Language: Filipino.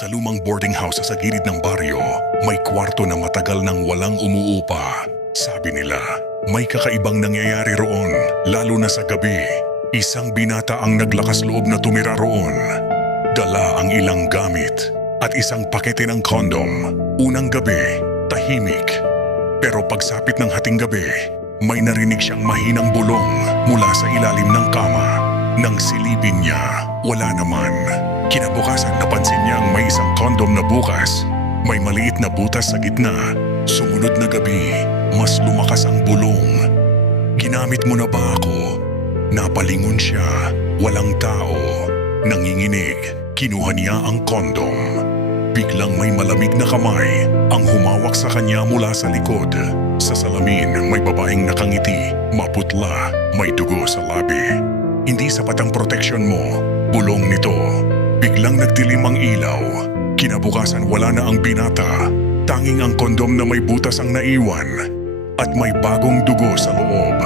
Sa lumang boarding house sa gilid ng baryo, may kwarto na matagal nang walang umuupa. Sabi nila, may kakaibang nangyayari roon, lalo na sa gabi. Isang binata ang naglakas loob na tumira roon. Dala ang ilang gamit at isang pakete ng kondom. Unang gabi, tahimik. Pero pagsapit ng hating gabi, may narinig siyang mahinang bulong mula sa ilalim ng kama. Nang silipin niya, wala naman. Kinabukasan napansin niyang may isang kondom na bukas. May maliit na butas sa gitna. Sumunod na gabi, mas lumakas ang bulong. Ginamit mo na ba ako? Napalingon siya, walang tao. Nanginginig, kinuha niya ang kondom. Biglang may malamig na kamay ang humawak sa kanya mula sa likod. Sa salamin, may babaeng nakangiti, maputla, may dugo sa labi. Hindi sapat ang proteksyon mo, bulong nito. Biglang nagdilim ang ilaw. Kinabukasan wala na ang binata. Tanging ang kondom na may butas ang naiwan. At may bagong dugo sa loob.